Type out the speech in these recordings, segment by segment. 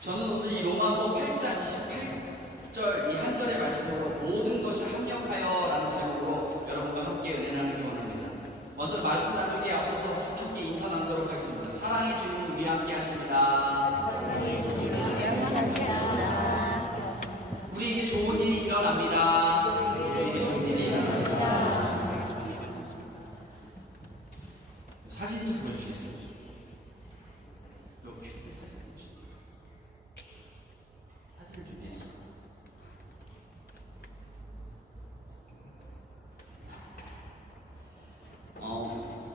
저는 오늘 이 로마서 8장 28절 이 한 절의 말씀으로 모든 것이 합력하여 라는 제목으로 여러분과 함께 은혜 나누기 원합니다. 먼저 말씀 나누기에 앞서서 함께 인사 나누도록 하겠습니다. 사랑의 주님 우리 함께 하십니다. 우리에게 좋은 일이 일어납니다. 우리에게 좋은 일이 일어납니다. 사진 좀 보여주시겠어요? 여기 사진을 준비했습니다.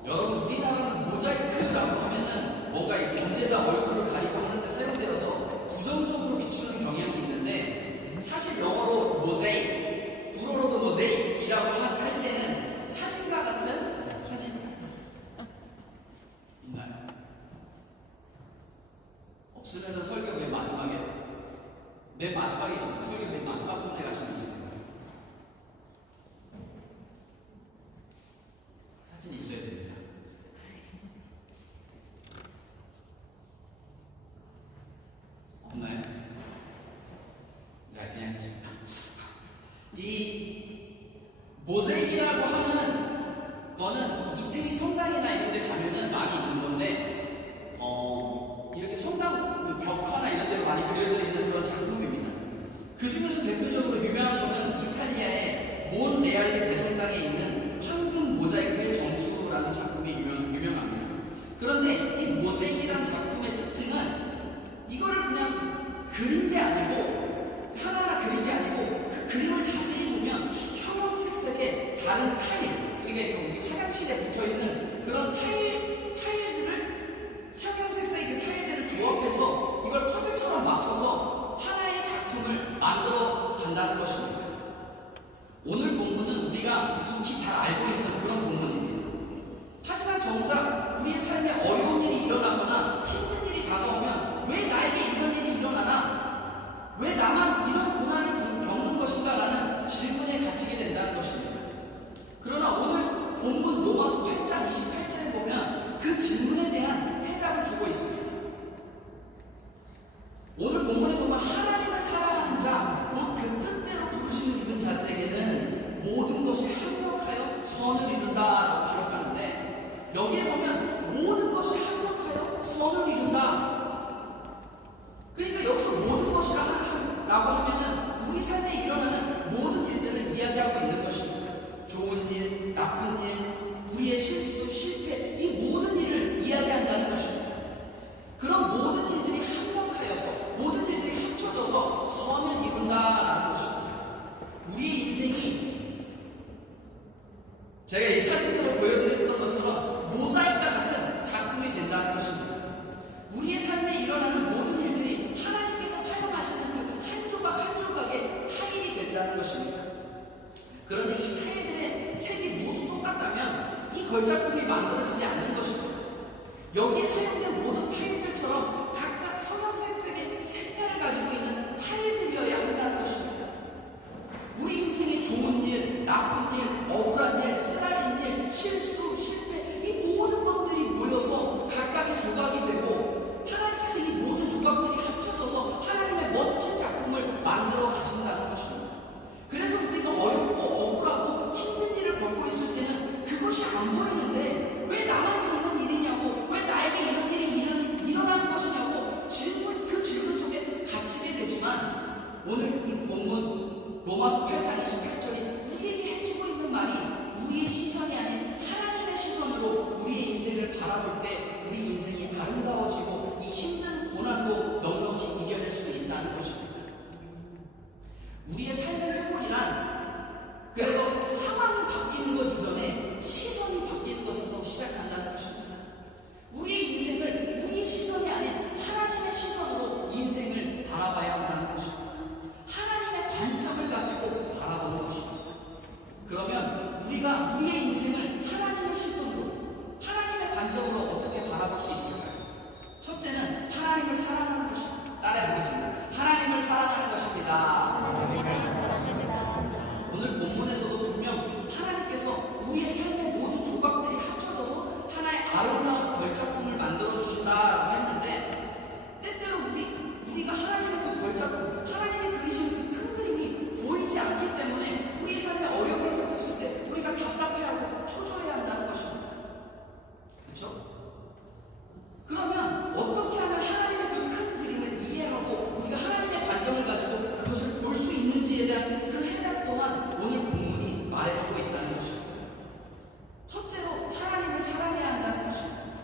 여러분 우리나라는 모자이크라고 하면은 뭔가 이 범죄자 얼굴을 가리고 하는데 사용되어서 부정적으로 비추는 경향이 있는데 사실 영어로 모자이크, 불어로도 모자이크이라고 할 때는 사진과 같은 사진 있나요? 없으면은 설교 맨 마지막에 있습니다. 설교 맨 마지막 부분에 가시면 있습니다. 사진이 있어야 됩니다. 없나요? 네, 그냥 했습니다. 이 모자이크라고 하는 거는 이태리 성당이나 이런 데 가면은 많이 있는 건데 이렇게 성당 벽화나 이런 데로 많이 그려져 있는 그런 작품입니다. 그 중에서 대표적으로 유명한 거는 이탈리아의 몬레알리 대성당에 있는 황금 모자이크의 정수라는 작품이 유명합니다. 그런데 이 모자이크라는 작품의 특징은 이거를 그냥 그린 게 아니고 하나하나 그린 게 아니고 그 그림을 자세히 보면 형형색색의 다른 타일, 그러니까 우리 화장실에 붙어있는 그런 타일들을 형형색색의 그 타일들을 조합해서 이걸 퍼즐처럼 맞춰서 하나의 작품을 만들어 간다는 것입니다. 오늘 본문은 우리가 익히 잘 알고 있는 그런 본문입니다. 하지만 정작 우리의 삶에 어려운 일이 일어나거나 힘든 일이 다가오면 왜 나에게 이런 일이 일어나나? 왜 나만 이런 고난을 겪는 것인가? 라는 질문에 갇히게 된다는 것입니다. 그러나 오늘 본문 로마서 8장 28절에 보면 그 질문에 대한 해답을 주고 있습니다. 오늘 본문에 보면 하나님을 사랑하는 자, 곧 그 뜻대로 부르심을 입은 자들에게는 모든 것이 합력하여 선을 이룬다라고 기록하는데 여기에 보면 모든 것이 합력하여 선을 이룬다. 그러니까 여기서 모든 것이라고 하면은 우리 삶에 일어나는 모든 일들을 이야기하고 있는 것입니다. 좋은 일, 나쁜 일, 우리의 실수, 실패, 이 모든 일을 이야기한다는 것입니다. 그런 모든 일들이 합력하여서 모든 일들이 합쳐져서 선을 이룬다라는 것입니다. 우리의 인생이 제가 이 사진으로 보여드렸던 것처럼 모자이크와 같은 작품이 된다는 것입니다. 우리의 삶에 일어나는 모든 일들이 하나님께서 사용하시는 그 한 조각 한 조각의 타일이 된다는 것입니다. 그런데 이 타일들의 색이 모두 똑같다면 이 걸작품이 만들어지지 않는 것입니다. 여기에 사용된 모든 타일들처럼 각각 형형색색의 색깔을 가지고 있는 타일들이어야 한다는 것입니다. 우리 인생의 좋은 일, 나쁜 일, 억울한 일, 쓰라린 일, 실수, 실패 이 모든 것들이 모여서 각각의 조각이 되고 하나님께서 이 모든 조각들이 합쳐져서 하나님의 멋진 작품을 만들어 가신다는 것입니다. 그래서 우리가 어렵고 억울하고 힘든 일을 겪고 있을 때는 그것이 안 보이는데 왜 나만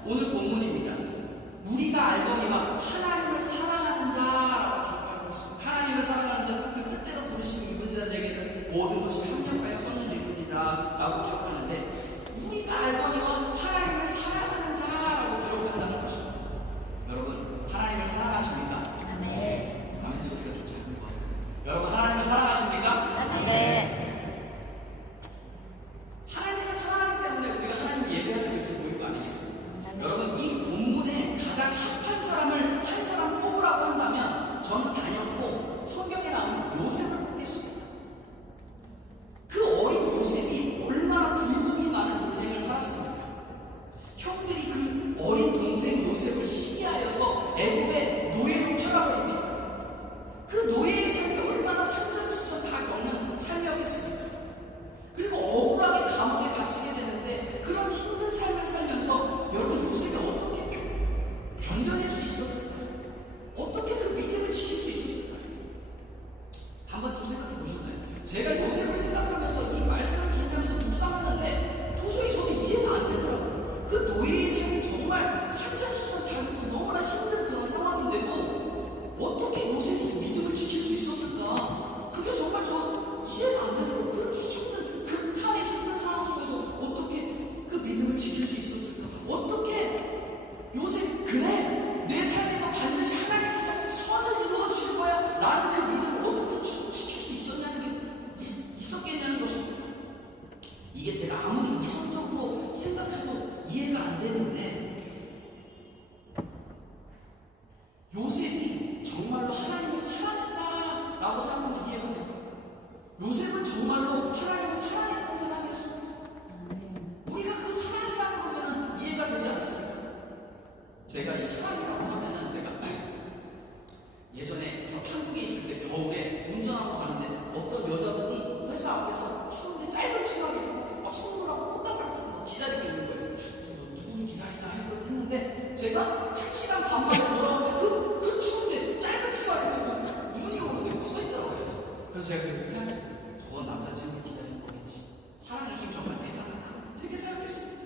오늘 본문입니다. 우리가 알거니와 하나님을 사랑하는 자라고 기록하고 있습니다. 하나님을 사랑하는 자, 그 뜻대로 부르심이 입은 자에게는 모든 것이 합력하여 선을 이루니라 라고 기록하는데, 우리가 알거니와 하나님을 사랑하는 자라고 기록한다는 것입니다. 여러분, 하나님을 사랑하십니까? 아멘. 아멘 소리가 좀 작은 것 같아요. 여러분, 하나님을 사랑하십니까? 아멘. 하나님을 사랑하기 때문에 우리가 하나님을 예배하는 이렇게 보이는 거 아니겠습니까? 여러분, 이 본문에 가장 합한 사람을 한 사람 뽑으라고 한다면 저는 단연코 성경에 나오는 요셉을 뽑겠습니다. 그 어린 요셉이 얼마나 굴곡이 많은 인생을 살았습니까? 형들이 그 어린 동생 요셉을 시기하여서 애굽의 노예로 팔아버립니다. 그 노예의 삶이 얼마나 산전수전 다 겪는 삶이었겠습니까? 그리고 억울하게 감옥에 갇히게 되는데, 그런 힘든 삶을 살면서 여러분, 요셉이 어떻게 견뎌낼 수 있었을까요? 어떻게 그 믿음을 지킬 수 있었을까요? 한 번쯤 생각해 보셨나요? 제가 요셉을 생각하면서 이 말씀을 준비하면서 묵상하는데 도저히 저는 이해가 안 되더라고요. 그 노예의 삶이 정말 산전수전 다 겪고 너무나 힘든 그런 상황인데도 어떻게 요셉이 믿음을 지킬 수 있었을까? 그게 정말 저 이해가 안 되더라고요. 그렇게 힘든, 극한의 힘든 상황 속에서 어떻게 그 믿음을 지킬 수 있었을까? 어떻게 요셉이, 그래, 내 삶에도 반드시 하나님께서 선을 이루어 주실 거야 라는 그 믿음을 어떻게 지킬 수 있었냐는 게 있었겠냐는 것입니다. 이게 제가 아무리 이성적으로 생각해도 이해가 안 되는데, 요셉이 정말로 하나님을 사랑했다 라고 생각하면 이해가 되더라고요. 요셉은 정말로 하나님을 사랑했던 사람이었습니다. 우리가 그 사랑이라고 하면 이해가 되지 않습니까? 제가 이 사랑이라고 하면은 제가 예전에 한국에 있을 때 겨울에 운전하고 가는데 어떤 여자분이 회사 앞에서 추운데 짧은 치마를 입고 막 선물하고 꽃다발을 들고 기다리고 있는 거예요. 그래서 뭐 누구를 기다리나 했는데 제가 1시간 반 만에 돌아오는데 그 추운데 짧은 치마를 입고 눈이 오는데 그거 서 있더라고요. 그래서 제가 그렇게 생각했어요. 저건 남자친구를 기다리는 거겠지. 사랑의 힘 정말 대단하다. 이렇게 생각했습니다.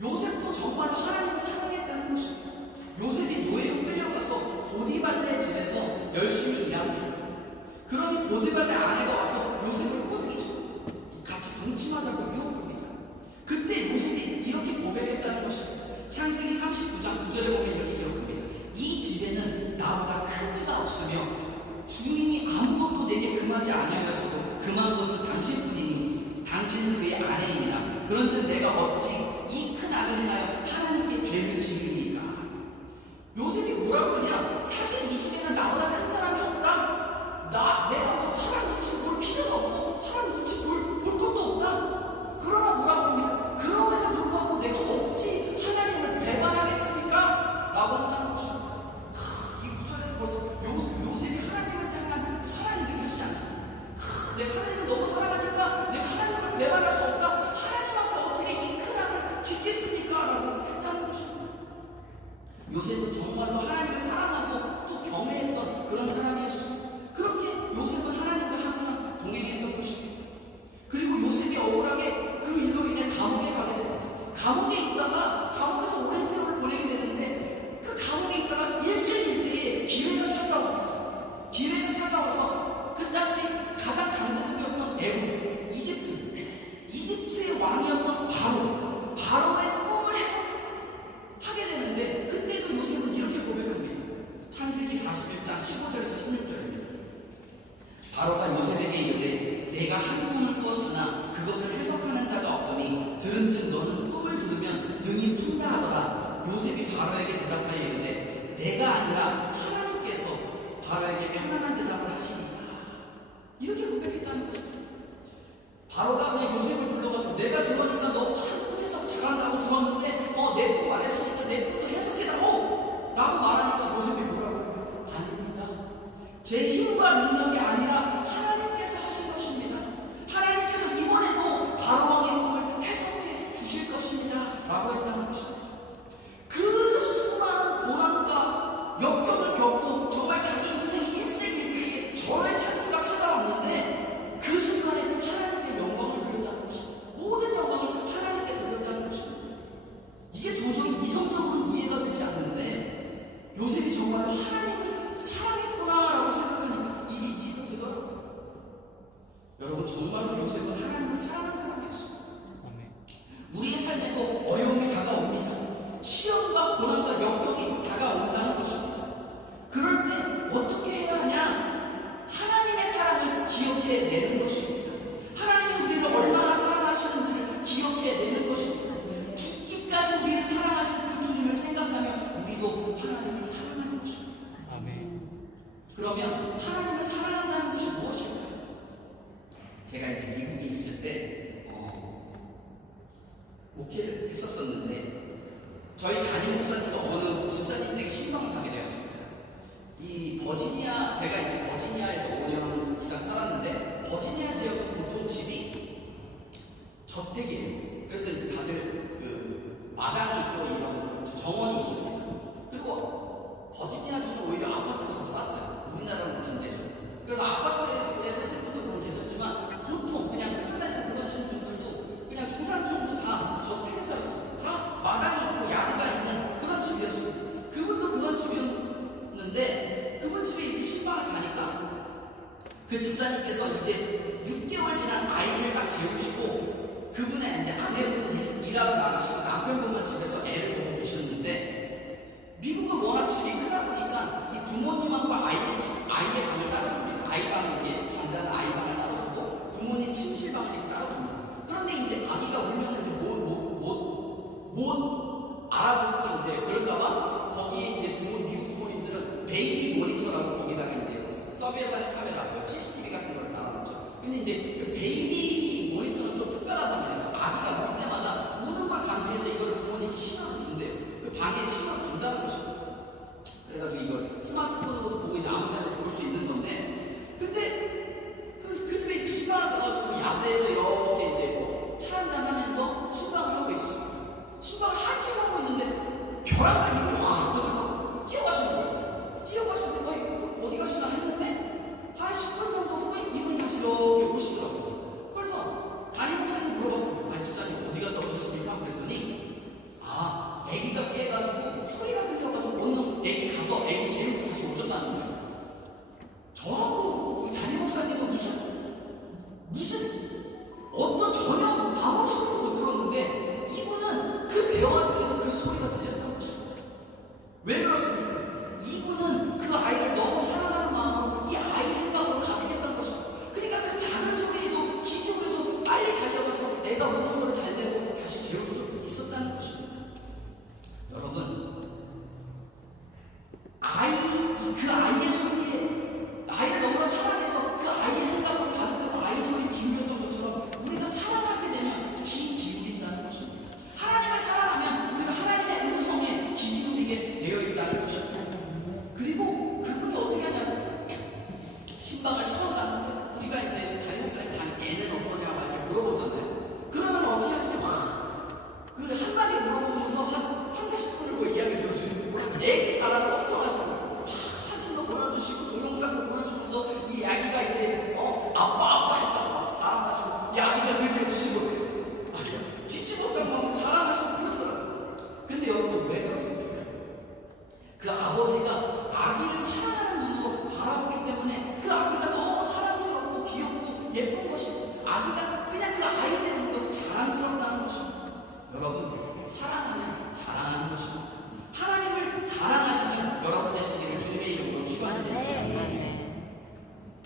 요셉도 정말로 하나님을 사랑했다는 것입니다. 요셉이 노예로 끌려가서 보디발네 집에서 열심히 일합니다. 그러니 보디발네 아내가 와서 요셉을 꼬드기죠. 같이 동침하자고 유혹합니다. 그때 요셉이 이렇게 고백했다는 것입니다. 창세기 39장 9절에 보면 이렇게 기록합니다. 이 집에는 나보다 큰 이가 없으며 주인이 아무것도 내게 금하지 아니하였어도 금한 것은 당신뿐이니 당신은 그의 아내이니라. 그런즉 내가 어찌 이 큰 악을 행하여 하나님께 죄를 지으리이까. 요셉이 뭐라고 하냐? 사실 이 집에는 나보다 큰 사람이 없다. 내가 뭐 사람 눈치 볼 필요도 없고 사람 눈치 볼 것도 없다. 그러나 뭐라고 합니까? 그럼에도 불구하고 내가 어찌 하나님을 배반하겠습니까? 라고 한다는 것입니다. 이 구절에서 벌써 요셉이 하나님을 향한 사랑이 느껴지지 않습니다. 내가 하나님을 너무 사랑하니까 내가 하나님을 배반할 수 없다. 하나님 앞에 어떻게 이 큰 악을 짓겠습니까? 라고 했다는 것입니다. 요셉은 정말로 하나님을 사랑하고 또 경외했던 그런 사람이었습니다. 그렇게 요셉은 하나님과 항상 동행했던 것입니다. 그리고 요셉이 억울하게 그 일로 인해 감옥에 가게 됩니다. 감옥에 있다가 감옥에서 오랜 세월을 보내게 되는데, 그 감옥에 있다가 일생일대에 기회가 찾아옵니다. 기회가 찾아와서 그 당시 가장 강대국이었던 애굽, 이집트의 왕이었던 바로의 꿈을 해석하게 되는데, 그때도 요셉은 이렇게 고백합니다. 창세기 41장 15절에서 16절입니다. 바로가 요셉에게 이르되 내가 한 꿈을 꾸었으나 그것을 해석하는 자가 없더니 들은즉 너는 꿈을 들으면 능히 푼다 하더라. 요셉이 바로에게 대답하여 이르되 내가 아니라 하나님께서 바로에게 편안한 대답을 하시니라. 이렇게 고백했다는 것입니다. 바로가 그냥 요셉을 불러가지고 내가 들어니까 너 참 꿈 해석 잘한다고 들었는데 내 꿈 말해주니까 내 꿈도 해석해다오 라고 말하니까 요셉이 뭐라고 합니까? 아닙니다. 제 힘과 능력이 아니라 하나님께서 하신 것입니다. 하나님께서 이번에도 바로왕의 꿈을 해석해 주실 것입니다 라고 했다는 것입니다. 그 수많은 고난과 역경을 겪고 정말 자기 인생이 일생일대에 절호의 찬스가 찾아왔는데 그 순간에 하나님께 영광을 돌렸다는 것입니다. 모든 영광을 하나님께 돌렸다는 것입니다. 이게 고난과 역경이 다가온다는 것입니다. 그럴 때 어떻게 해야 하냐? 하나님의 사랑을 기억해내는 것입니다. 하나님이 우리를 얼마나 사랑하시는지를 기억해내는 것입니다. 죽기까지 우리를 사랑하신 그 주님을 생각하면 우리도 하나님을 사랑하는 것입니다. 아멘. 그러면 하나님을 사랑한다는 것이 무엇일까요? 제가 이제 미국에 있을 때 목회를 했었었는데 저희 담임 목사님과 어느 집사님 댁에 신방을 가게 되었습니다. 이 버지니아, 제가 이제 버지니아에서 5년 이상 살았는데 버지니아 지역은 보통 집이 저택이에요. 그래서 이제 다들 그 마당이 있고 이런 정원이 있습니다. 그리고 버지니아주는 오히려 아파트가 더 쌌어요. 우리나라는 반대죠. 그래서 아파트에 사실 분들 물론 계셨지만 보통 그냥 회사 다니고 그런 분들도 그냥 중산층도 다 저택에 살았습니다. 다 마당이 있고 야드가 있는 그런 집이었습니다. 그분도 그런 집이었는데 그분 집에 이렇게 신방을 가니까 그 집사님께서 이제 6개월 지난 아이를 딱 재우시고 그분의 이제 아내분은 일하러 나가시고 남편분은 집에서 애를 보고 계셨는데 미국은 워낙 집이 크다 보니까 이 부모님하고 아이의 방을 따로 줍니다. 아이 방을 이렇게 잠자는 아이 방을 따로 두고 부모님 침실방을 이렇게 따로 줍니다. 그런데 이제 아기가 울면 이제 못 알아듣고 이제 그럴까봐 거기에 이제 미국 부모님들은 베이비 모니터라고 거기다가 이제 서베일런스 카메라, CCTV 같은 걸 달아놓죠. 근데 이제 그 베이비 모니터는 좀 특별하단 말이에요. 그래서 아기가 울 때마다 우는 걸 감지해서 이걸 부모님이 신호를 준대요. 그 방에 신호를 준다는 것입니다. 그래가지고 이걸 스마트폰으로도 보고 이제 아무 때나 볼 수 있는 건데, 근데 그 집에 이제 신방을 가가지고 야대에서 이렇게 이제 차 한잔 하면서 신방을 하고 있었습니다. 신방을 한참 하고 있는데 벼랑과 입을 확 들고 뛰어가시는 거예요. 뛰어가시는 거예요. 어디 가시나 했는데 한 10분 정도 후에 이분이 다시 이렇게 오시더라고요. 그래서 담임 목사님 물어봤습니다. 아니 집사님 어디 갔다 오셨습니까? 그랬더니 아기가 깨가지고 소리가 들려가지고 오늘 애기 가서 애기 재우고 다시 오셨다는 거예요. 저하고 우리 담임 목사님은 무슨 어떤 전혀 아무 소리도 못 들었는데 이분은 그 대화 중에도 그 소리가 들렸다는 것입니다. 왜 그렇습니까? 이분은 그 아이를 너무 사랑하는 마음으로 이 아이 생각으로 가득했던 것입니다. 그러니까 그 작은 소리에도 기지울여서 빨리 달려가서 애가 우는 걸 달래고 다시 재울 수 있었다는 것입니다. 여러분, 그 아이의 소리에 아이를 너무나 사랑해서 그 아이의 생각으로 가득하고 아이 소리에 기울였던 것처럼 우리가 사랑하게 되면 귀 기울인다는 것입니다. 하나님을 사랑하면 우리가 하나님의 음성에 귀 기울이게 되어 있다는 것입니다. 그리고 그분이 어떻게 하냐? 신방을 처음 갔는데 우리가 이제 담임 목사님 애는 어떠냐고 이렇게 물어보잖아요. 그러면 어떻게 하시냐? 그 한마디 물어보면서 한 30-40분을 그 이야기 들어주시고 애기 자랑을 엄청 하시고 막 사진도 보여주시고 동영상도 보여주면서 이 아기가 이제 아빠 했다고 막 자랑하시고 이 아기가 드디어 뒤지 못한 막 자랑하시고 그러더라고요. 근데 여러분 왜 그렇습니까? 그 아버지가 아기를 사랑하는 눈으로 바라보기 때문에 그 아기가 너무 사랑스럽고 귀엽고 예쁜 것이고 아기가 그냥 그 아이를 보고 자랑스럽다는 것입니다. 여러분, 사랑하면 자랑하는 것입니다. 하나님을 자랑하시는 여러분 되시기를 주님의 이름으로 축원드립니다.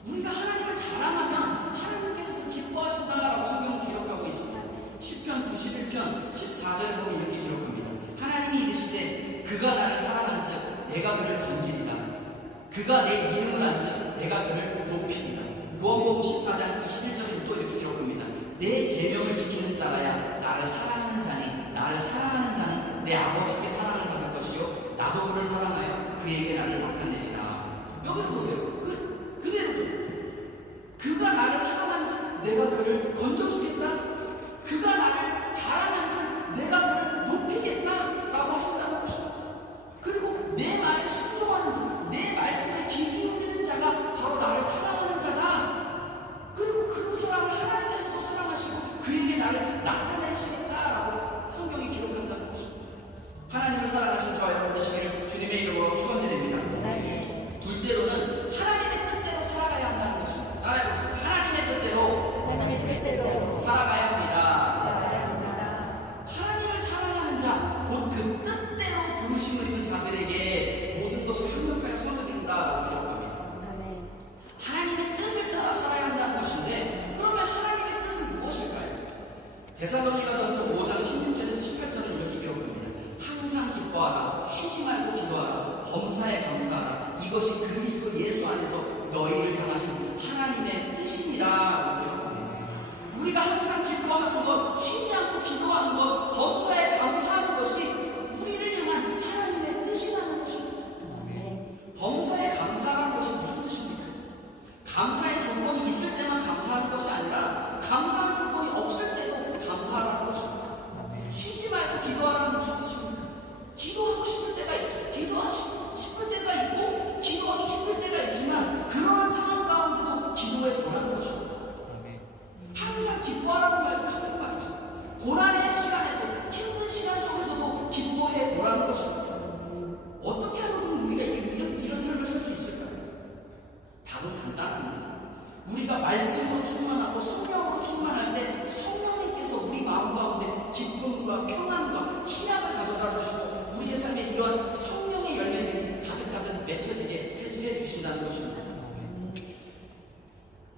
우리가 하나님을 자랑하면 하나님께서도 기뻐하신다라고 성경은 기록하고 있습니다. 시편 91편 14절에 보면 이렇게 기록합니다. 하나님이 이르시되 그가 나를 사랑한즉 내가 그를 던지리라. 그가 내 이름을 안즉 내가 그를 높이리라. 요한복음 14장 21절에 또 이렇게 기록합니다. 내 계명을 지키는 자라야 나를 사랑하는 자니 나를 사랑하는 자는 내 아버지께 사랑을 받을 것이요 나도 그를 사랑하여 그에게 나를 나타내리라. 여기서 보세요. 그대로죠. 그가 나를 사랑한즉 내가 그를 건져주겠다. 그가 나를 자랑한즉 내가 그를 높이겠다라고 하신다는 것입니다. 그리고 내 말에 순종하는 자, 내 말씀에 귀 기울이는 자가 바로 나를 사랑하는 자다. 그리고 그 사랑을 하나님께서도 사랑하시고 그에게 나를 나타내시겠다라고 성경이 기록한다는 것입니다. 하나님을 사랑하신 저와 여러분 되시기를 주님의 이름으로 축원드립니다. 둘째로는 하나님의 뜻대로 살아가야 한다는 것입니다. 따라해보세요. 하나님의 뜻대로 살아가야 합니다. 하나님을 사랑하는 자, 곧 그 뜻대로 부르심 데살로니가전서 5장 16절에서 18절은 이렇게 기록합니다. 항상 기뻐하라, 쉬지 말고 기도하라, 범사에 감사하라. 이것이 그리스도 예수 안에서 너희를 향하신 하나님의 뜻입니다. 라고 기록합니다. 우리가 항상 기뻐하는 것, 쉬지 않고 기도하는 것, 범사에 감사하는 것이 우리를 향한 하나님의 뜻이라는 것입니다. 범사에 감사하는 것이 무슨 뜻입니까? 감사의 조건이 있을 때만 감사하는 것이 아니라 감사할 조건이 없을 때도 감사하라는 것입니다. 쉬지 말고 기도하라는 무슨 뜻입니까? 기도하고 싶을 때가 있죠. 기도하고 싶을 때가 있고 기도하기 힘들 때가 있지만 그러한 상황 가운데도 기도해 보라는 것입니다. 항상 기뻐하라는 말도 같은 말이죠. 고난의 시간에도 힘든 시간 속에서도 기뻐해 보라는 것입니다. 어떻게 하면 우리가 이런 삶을 살 수 있을까요? 답은 간단합니다. 우리가 말씀으로 충만하고 성령으로 충만할 때 성령님께서 우리 마음 가운데 기쁨과 평안과 희락을 가져다 주시고 우리의 삶에 이런 성령의 열매들이 가득가득 맺혀지게 해 주신다는 것입니다.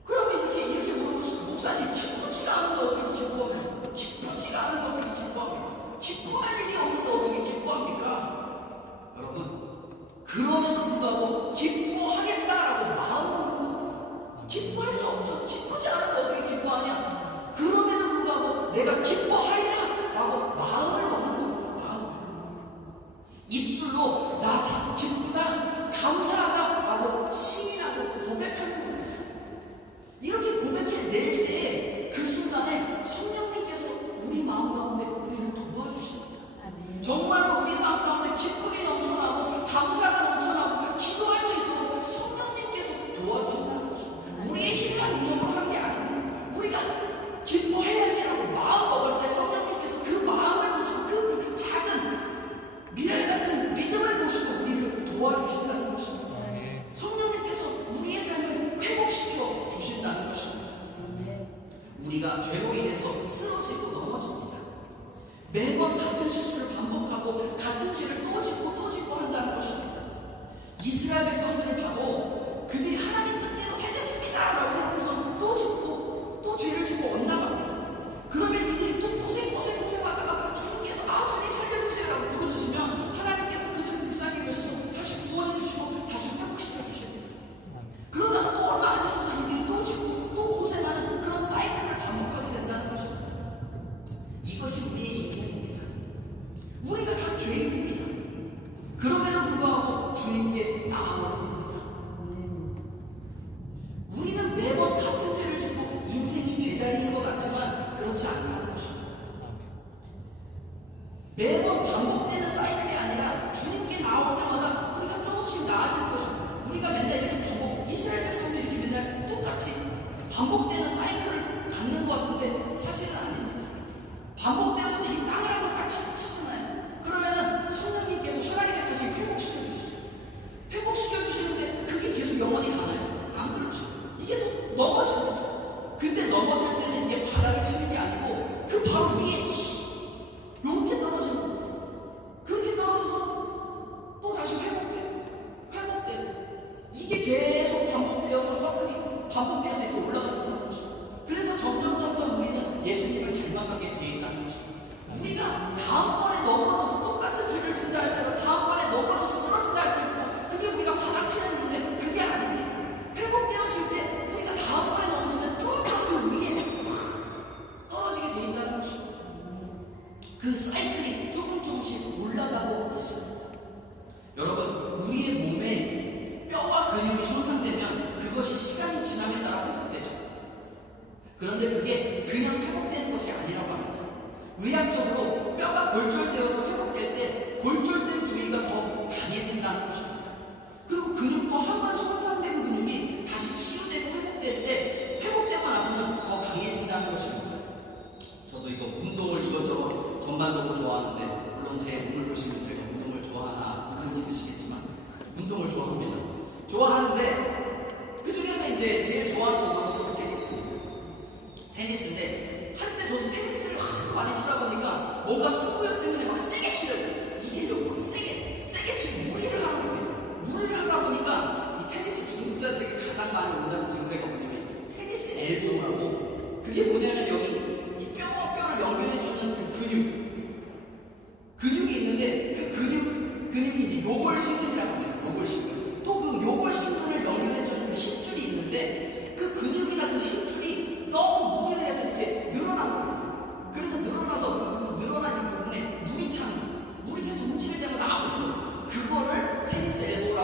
그러면 이렇게 물어보시죠. 목사님, 기쁘지가 않은데 어떻게 기뻐합니까? 기쁘지가 않은데 어떻게 기뻐합니까? 기뻐할 일이 없는데 어떻게 기뻐합니까? 여러분, 그럼에도 불구하고 기뻐하겠다라고 마음을 먹는, 기뻐할 수 없죠. 기쁘지 않은데 어떻게 기뻐하냐? 그럼에도 불구하고 내가 기뻐하리라 라고 마음을 먹는 겁니다. 마음을. 입술로 나 참 기쁘다, 감사하다 라고 시인하고 고백하는 겁니다. 이렇게 고백해 낼 때 그 순간에 성령님께서 우리 마음 가운데 우리를 도와주십니다. 정말로 우리 삶 가운데 기쁨이 넘쳐나고 감사가 넘쳐나고 기도할 수 있도록 성령님께서 도와주신다는 것입니다. 우리의 힘과 능력으로 하는 게 아닙니다. 우리가 기뻐해야지라고 마음 먹을 때 성령님께서 그 마음을 보시고 그 작은 미랄 같은 믿음을 보시고 우리를 도와주신다는 것입니다. 성령님께서 우리의 삶을 회복시켜 주신다는 것입니다. 우리가 죄로 인해서 쓰러지고 넘어집니다. 매번 같은 실수를 반복하고 같은 죄를 또 짓고 한다는 것입니다. 이스라엘 백성들을 봐도 그들이 하나님 뜻대로 살겠습니다 라고 해놓고서 또 짓고 또 죄를 짓고 엇나갑니다. 그러면 이들이 또 고생하다가 주님께서 주님 살려주세요 라고 부르짖으면 하나님께서 그들을 불쌍히 여기서 다시 구원해 주시고 다시 회복시켜 주십니다. 그러다가 또 얼마 안 있어서 이들이 또 짓고 또 고생하는 그런 사이클을 반복하게 된다는 것입니다. 이것이 우리의 인생입니다. 우리가 다 죄인입니다. 그럼에도 불구하고 주님께 나아갑니다. 우리는 매번 같은 죄를 짓고 인생이 제자리인 것 같지만 그렇지 않다는 것입니다. 매번 반복되는 사이클이 아니라 주님께 나올 때마다 우리가 조금씩 나아지는 것입니다. 우리가 맨날 이렇게 이스라엘 백성들이 이렇게 맨날 똑같이 반복되는 사이클을 갖는 것 같은데 사실은 아닙니다. 반복되어서 이 땅을 한번 딱 치잖아요. 그러면은 성령님께서 하나님께서 다시 회복시켜 주시죠. 회복시켜 주시는데 그게 계속 영원히 가나요? 안 그렇죠. 이게 또 넘어집니다. 근데 넘어질 때는 이게 바닥에 치는 게 아니고 그 바로 위에 요렇게 떨어지는 겁니다. 그렇게 떨어져서 또 다시 회복되고 이게 계속 반복되어서 서클이 반복되어서 이렇게 올라가는 것입니다. 그래서 점점 우리는 예수님을 닮아가게 되어 있다는 것입니다. 우리가 다음번에 넘어져서 똑같은 죄를 짓다 할지라도 다음번에 넘어져서 쓰러진다 할지라도 그게 우리가 바닥치는 인생 그게 아닙니다. 회복되어질 때 우리가 다음번에 넘어지는 좀 더 그 위에 떨어지게 되어 있다는 것입니다. 그 사이클이 조금씩 올라가고 있습니다. 여러분, 우리의 몸에 뼈와 근육이 손상되면 그것이 시간이 지남에 따라 회복되죠. 그런데 그게 그냥 회복되는 것이 아니라고 합니다. 의학적으로 뼈가 골절되어서 회복될 때 골절된 부위가 더 강해진다는 것입니다. 그리고 근육도 한 번 손상된 근육이 다시 치유되고 회복될 때 회복되고 나서는 더 강해진다는 것입니다. 저도 이거 운동을 이것저것 전반적으로 좋아하는데 물론 제 몸을 보시면 제가 운동을 좋아하나 그런 이 드시겠지만 운동을 좋아합니다. 좋아하는데 그 중에서 이제 제일 좋아하는 운동은 사실 테니스인데 한때 저도 테니스를 많이 치다 보니까 뭔가 승부욕 때문에 막 세게 치려고 이기려고 막 세게 치고 무리를 하는 거예요. 무리를 하다 보니까 이 테니스 중국자들에게 가장 많이 온다는 증세가 뭐냐면 테니스 엘보라고 그게 뭐냐면 여기 이 뼈와 뼈를 연결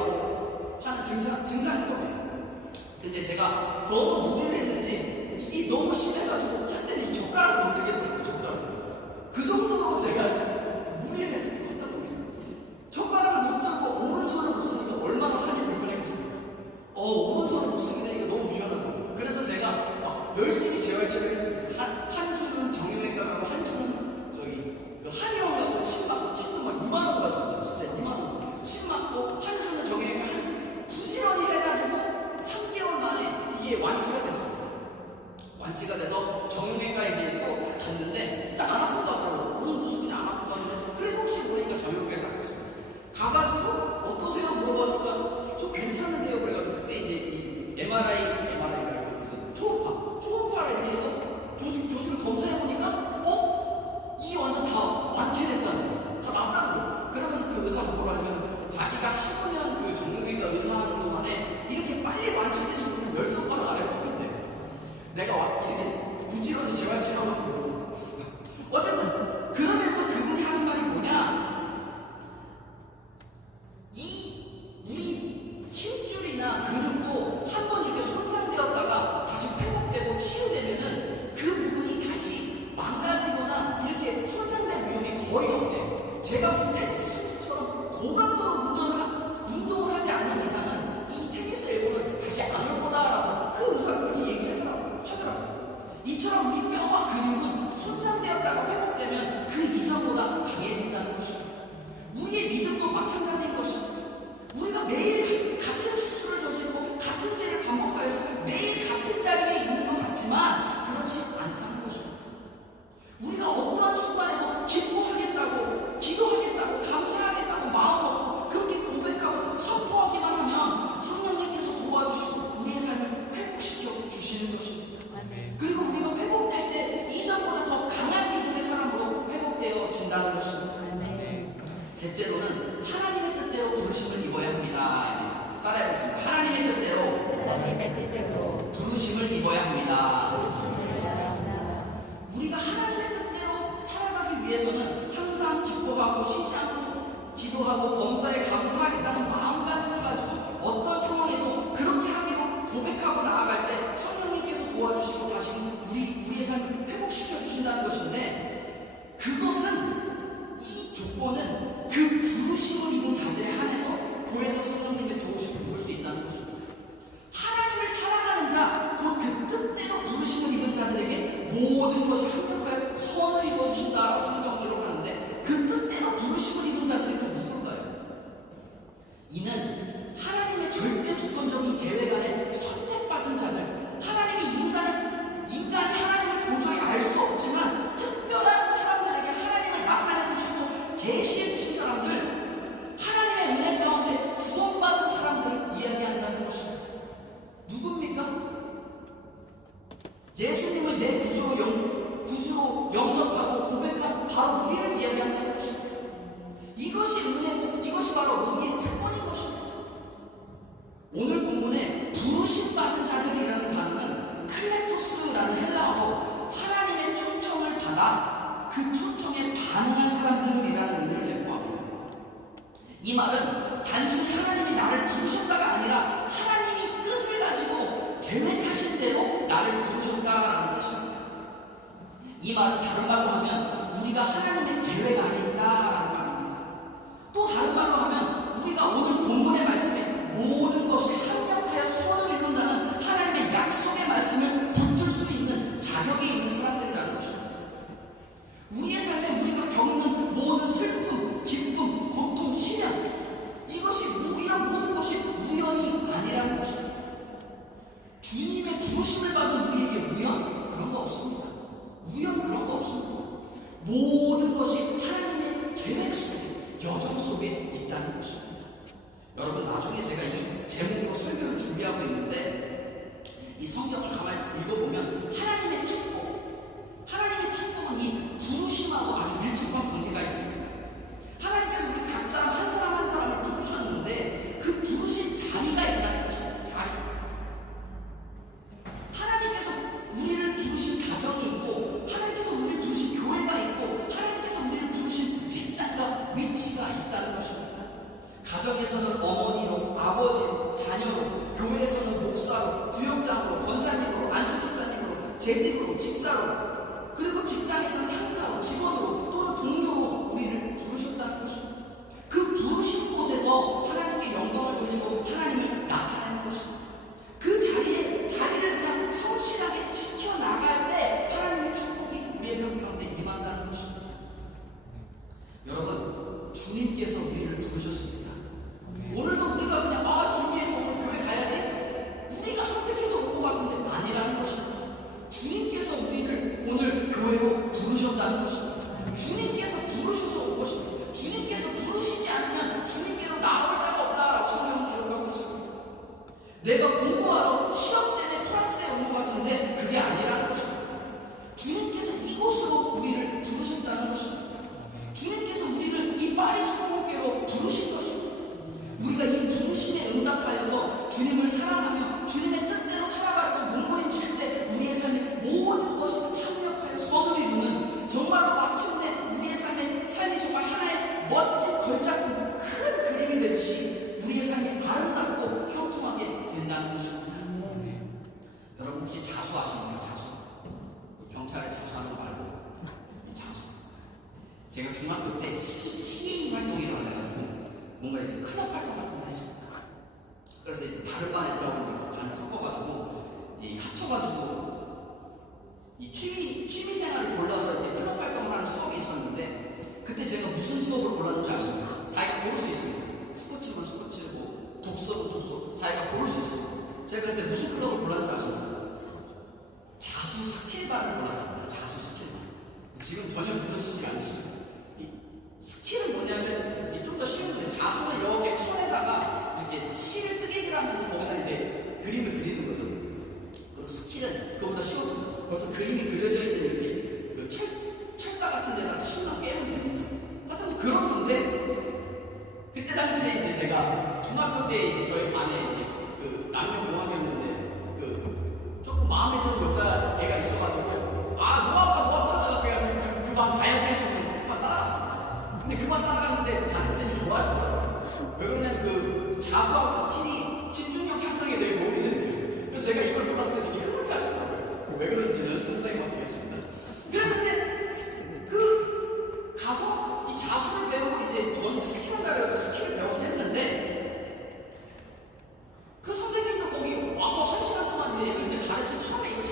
된다고 하는 증상인 겁니다. 근데 제가 너무 무리를 했는지 이게 너무 심해가지고 한때는 이 젓가락을 못 들겠더라고요. 젓가락. 그 정도로 제가 무리를 했던 겁니다. 젓가락을 못 들고 오른손을 못 쓰니까 얼마나 삶이 불편했겠습니까? 오른손을 못 쓰게 되니까 너무 미련하고. 그래서 제가 막 열심히 재활치료를 했어요. 한 주는 정형외과 가고 한 주는 저기 한의원 가고 침 맞고 침도 막 2만 원 받았습니다. 진짜 2만 원. 침 맞고 한 주는 정형외과 부지런히 해가지고 3개월 만에 이게 완치가 됐습니다. 완치가 돼서 정형외과에 이제 또 다 갔는데 일단 안 아픈 거 같더라고요. 오른손 수근이 안 아픈 거 같는데 그래도 혹시 모르니까 정형외과에 딱 갔습니다. 가가지고 어떠세요? 물어보니까 저 괜찮은데요. 그래가지고 그때 이제 이 MRI가 무슨 초음파를 이렇게 해서 조직을 검사해보니까 이게 완전 다 완쾌됐다는 거예요. 다 낫다는 거예요. 그러면서 그 의사가 뭐라 하면 자기가 15년 그 정형외과 의사 하는 동안에 이렇게 빨리 완치되신 분은 10손가락 아래 못한대. 내가 이렇게 부지런히 재활치료하는 거 보고 어쨌든 그러면서 그분이 하는 말이 뭐냐, 우리 힘줄이나 근육도 한번 이렇게 손상되었다가 다시 회복되고 치유되면은 그 부분이 다시 망가지거나 이렇게 손상될 위험이 거의 없대요. 제가 무슨 테니스 선수처럼 고강도로 운동을 하지 않는 이상은 이 테니스 엘보는 다시 안 올 거다라고 그 의사가 그렇게 얘기하더라고요. 이처럼 우리 뼈와 근육은 손상되었다가 회복되면 그 이전보다 강해진다는 것입니다. 우리의 믿음도 마찬가지인 것입니다. 우리가 매일 같은 실수를 저지르고 같은 죄를 반복하여서 매일 같은 자리에 있는 것 같지만 그렇지 않다는 것입니다. 우리가 어떠한 순간에도 기뻐하겠다고, 기도하겠다고, 감사하겠다고 마음 먹고 그렇게 고백하고 선포하기만 하면 성령님께서 도와주시고 우리의 삶을 회복시켜 주시는 것입니다. 그리고 우리가 회복될 때 이전보다 더 강한 믿음의 사람으로 회복되어진다는 것입니다. 셋째로는 하나님의 뜻대로 부르심을 입어야 합니다. 따라해보겠습니다. 하나님의 뜻대로 부르심을 입어야 합니다. 우리가 하나님의 뜻대로 살아가기 위해서는 항상 기뻐하고 쉬지 않고 기도하고 범사에 감사하겠다는 마음가짐을 가지고 어떤 상황에도 그렇게 하기로 고백하고 나아갈 때 성령님께서 도와주시고 다시 우리의 삶을 회복시켜 주신다는 것인데, 그것은 이 조건은 그 부르심을 입은 자들에 한해서 보혜사 성령님의 도우심을 입을 수 있다는 것입니다. 하나님을 사랑하는 자, 곧 그 뜻대로 부르심을 입은 자들에게 모든 것이 합력하여 선을 이루어주신다라고 성경을 기록하는데, 그 뜻대로 부르심을 입은 자들이 그 누굴까요? 이는 하나님의 절대 주권적인 계획 안에 선택받은 자들, 하나님이 인간이 하나님을 도저히 알 수 없지만 특별한 사람들에게 하나님을 나타내 주시고 계시해 주신 사람들, 하나님의 은혜 가운데 구원받은 사람들을 이야기한다는 것입니다. 누굽니까? 예수님을 내 구주로 영접하고 고백한 바로 우리를 이야기한다는 것입니다. 이것이 은혜고 이것이 바로 우리의 특권인 것입니다. 오늘 본문에 부르심받은 자들이라는 단어는 클레토스라는 헬라어로 하나님의 초청을 받아 그 초청에 반응한 사람들이라는 의미를 내포합니다. 이 말은 단순히 하나님이 나를 부르셨다가 아니라 하나님이 뜻을 가지고 계획하신 대로 나를 부르셨다라는 뜻입니다. 이 말은 다른 말로 하면 우리가 하나님의 계획 안에 있다라는 말입니다. 또 다른 말로 하면 우리가 오늘 본문의 말씀에 모든 것이 합력하여 선을 이룬다는 하나님의 약속의 말씀을 붙들 수 있는 자격이 있는 사람들이라는 것입니다. 우리의 삶에 우리가 겪는 모든 슬픔, 기쁨, 고통, 시련, 이런 모든 것이 우연이 아니라는 것입니다. 주님의 부르심을 받은 우리에게 우연? 그런 거 없습니다. 우연 그런 거 없습니다. 모든 것이 하나님의 계획 속에, 여정 속에 있다는 것입니다. 여러분, 나중에 제가 이 제목으로 설교를 준비하고 있는데 이 성경을 가만히 읽어보면 하나님의 축복은 이 부르심하고 아주 밀접한 관계가 있습니다. 하나님께서 우리 각 사람 한 사람 한 사람을 부르셨는데 그 부르신 자리가 있다는 것입니다. 자리. 하나님께서 우리를 부르신 가정이 있고, 하나님께서 우리를 부르신 교회가 있고, 하나님께서 우리를 부르신 직장과 위치가 있다는 것입니다. 가정에서는 어머니로, 아버지로, 자녀로, 교회에서는 목사로, 구역장으로, 권사님으로, 안수집사님으로, 재직으로, 집사로, 그리고 직장에서는 상사로, 직원으로 또는 동료로 우리를 부르셨다는 것입니다. 그 부르신 곳에서 하나님께 영광을 돌리고 하나님을 나타내는 것입니다. 그 자리를 그냥 성실하게 지켜나갈 때 하나님의 축복이 우리의 삶 가운데 임한다는 것입니다. 여러분, 주님께서 우리를 부르셨습니다. 오늘도 우리가 그냥 준비해서 오늘 교회 가야지 우리가 선택해서 온 것 같은데 아니라는 것입니다. 주님께서 우리를 오늘 교회로 부르셨다는 것입니다. 주님께서 부르셔서 온 것입니다. 주님께서 부르시지 않으면 주님께로 나올 자가 없다라고 성경은 기록하고 있습니다. 내가 공부하러 시험 때문에 프랑스에 온 것 같은데 그게 아니라는 것입니다. 주님께서 이곳으로 우리를 부르신다는 것입니다. 주님께서 우리를 이 파리 수목교회로 부르신 것입니다. 우리가 이 부르심에 응답하여서 주님을 사랑하며 주님의 뜻대로 살아가려고 몸부림칠 때 우리의 삶의 모든 것이 합력하여 선을 이루는, 정말로 마침내 우리의 삶이 정말 하나의 멋진 걸작품, 큰 그림이 되듯이 우리의 삶이 아름답고 형통하게 된다는 것입니다. 여러분 혹시 자수 아십니까? 자수. 경찰에 자수하는 거 말고 자수. 제가 중학교 때 시인 활동이라고 해가지고 뭔가 이렇게 클럽 활동 같은 거 했습니다. 그래서 이제 다른 반 애들하고 이제 반을 섞어가지고 합쳐가지고 이 취미 생활을 골라서 이제 클럽 활동을 하는 수업이 있었는데, 그때 제가 무슨 수업을 골랐는지 아십니까? 자기가 고를 수 있습니다. 스포츠면 스포츠고 독서면 독서, 자기가 고를 수 있었습니다. 제가 그때 무슨 클럽을 골랐는지 아십니까? 자수 스킬반을 골랐습니다. 자수 스킬반. 지금 전혀 그러시지 않으시죠? 스킬은 뭐냐면 좀 더 쉬운 건데, 자수는 이렇게 천에다가 이렇게 실을 뜨개질하면서 거기다 이제 그림을 그리는 거죠. 그리고 스킬은 그거보다 쉬웠습니다. 벌써 그림이 그려져 있는 이렇게 그 철사 같은 데다가 실만 깨면 됩니다. 하여튼 뭐 그런 건데, 그때 당시에 이제 제가 중학교 때 이제 저희 반에 이제 그 남녀 공학이었는데 그 조금 마음에 드는 여자애가 있어가지고 뭐 할까 하다가 그냥 그 반 가야지 했더니 그만 따라갔습니다. 근데 그만 따라갔는데 담임선생님이 좋아하시더라고요. 왜 그러냐면 그 자수하고 스킬이 집중력 향상에 되게 도움이 되는 거예요. 그래서 제가 이걸 몰랐을 때 되게 흐뭇해 하시더라고요. 왜 그런지는 선생님만 되겠습니다. 그랬는데 가서 이 자수를 배우고 이제 저는 스킬 한다고 해서 스킬을 배워서 했는데, 그 선생님도 거기 와서 1시간 동안 얘기를 가르쳐. 처음에 이거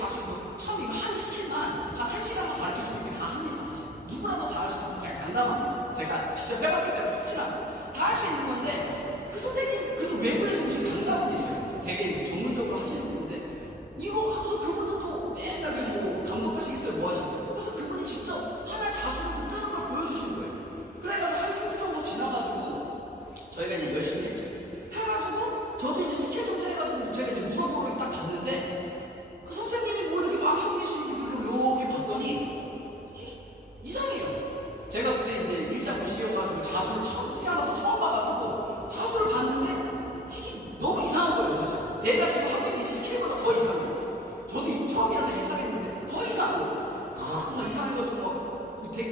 처음에 이거 한 스킬만 한 1시간만 가르쳐주면 이게 다 합니다. 사실 누구라도 다 할 수 있는, 제가 장담합니다. 제가 직접 해봤기 때문에 확실하 다 할 수 있는 건데, 그 선생님 그래도 외부에서 오신 강사분이세요. 되게 전문적으로 하시는 분인데 이거 하면서 그분은 또 맨날 뭐 감독하시겠어요, 뭐 하시겠어요. 그래서 그분이 직접 하나의 자수를 뜨는 걸 보여주신 거예요. 그래가지고 한 3분 정도 지나가지고 저희가 이제 열심히 했죠. 해가지고 저도 이제 스킬 정도 해가지고 제가 이제 물어보러 딱 갔는데, 그 선생님이 뭐 이렇게 막 하고 계시는지 이렇게 봤더니 이상해요. 제가 그때 이제 일자 무식이어가지고 자수를 태어나서 처음 봐가지고 자수를 봤는데 이게 너무 이상한 거예요. 사실 내가 지금 하고 있는 스킬보다 더 이상해요. 저도 처음이라서 이상했는데 더 이상하고 막 이상해가지고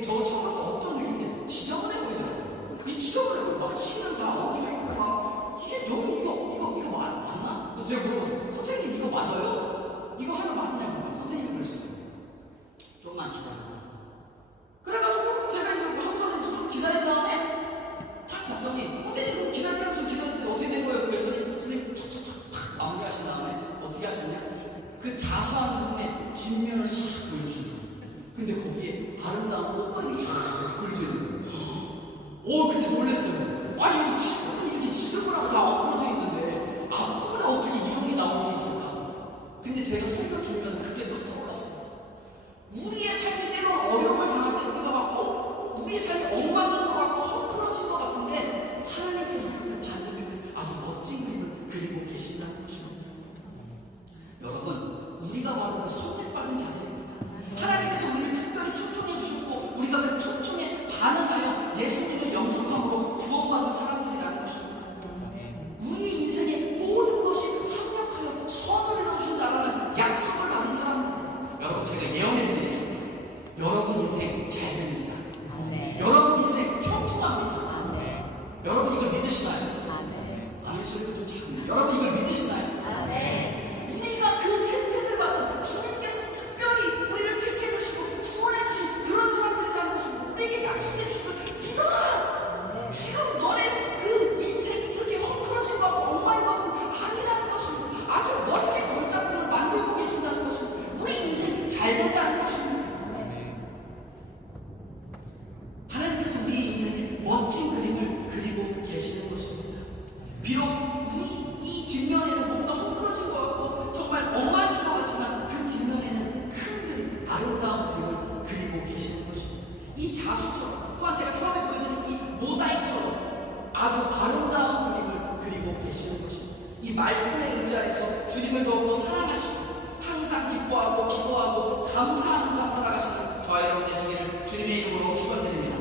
저 처음 봤을 때 어떤 느낌이냐, 지저분해 보이더라고요. 이 지저분해 보여. 막 신은 다 엉켜있고 막 이게 이거 맞나? 그래서 제가 물어봤어요. 선생님 이거 맞아요? 이거 하면 맞냐고. 선생님이 그랬어요. 좀만 기다려. 그래가지고 제가 이제 하고서는 좀 기다린 다음에 탁 봤더니 선생님 기다리면서 기다렸는데 어떻게 된 거예요? 그랬더니 선생님 척척척 탁 마무리하신 다음에 어떻게 하셨냐? 그 자수하는 부분에 뒷면을 싹 보여주시는 거예요. 근데 거기에 아름다운 꽃걸음이 쫙 그려져 있는 거예요. 그때 놀랐어요. 아니 여기 이렇게 지저분하고 다 엉클어져 있는데 앞부분에 어떻게 이런 게 나올 수 있을까? 근데 제가 설교 주면 그게 딱 떠올랐어요. 우리의 삶이 때로는 어려움을 당할 때 우리가 막 우리의 삶이 엉망인 것 같고 헝클어진 것 같은데, 하나님께서 그 반대편에 아주 멋진 그림을 그리고 계신다는 것입니다. 여러분, 우리가 바로 그 선택받은 자들입니다. 하나님께서 우리를 특별히 초청해 주셨고 우리가 그 초청에 반응하여 예수님을 영접함으로 구원받은 사람들이라는 것입니다. 우리의 인생의 모든 것이 합력하여 선을 이루어준다라는 약속을 받은 사람들입니다. 여러분, 제가 예언해드리겠습니다. 여러분 인생 잘 됩니다. 아멘. 여러분 인생 형통합니다. 아멘. 여러분 이걸 믿으시나요? 이 말씀에 의지하여서 주님을 더욱더 사랑하시고 항상 기뻐하고 기도하고 감사하는 삶 살아가시는 저와 여러분 되시기를 주님의 이름으로 축원드립니다.